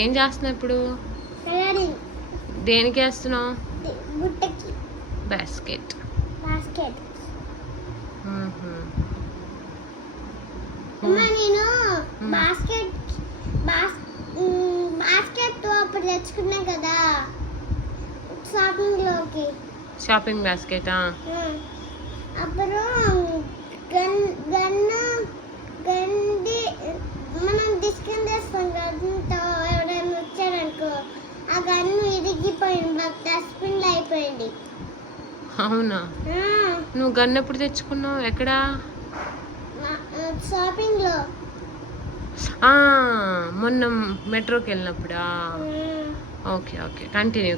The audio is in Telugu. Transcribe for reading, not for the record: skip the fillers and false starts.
ఏం చేస్తున్నావు ఇప్పుడు? కలరింగ్. దేనికి వేస్తున్నావు? బుట్టకి. బాస్కెట్. బాస్కెట్. నేను బాస్కెట్ అప్పుడు తెచ్చుకున్నా కదా షాపింగ్ బాస్కెటా? అప్పుడు గండి మనం తీసుకుని తెస్తాం గన్తో. ఎవరైనా వచ్చారనుకో ఆ గన్ను ఇరిగిపోయింది, డస్ట్బిన్లో అయిపోయింది. అవునా? నువ్వు గన్ ఎప్పుడు తెచ్చుకున్నావు? ఎక్కడా? షాపింగ్లో. మొన్న మెట్రోకి వెళ్ళినప్పుడా? Okay okay, continue.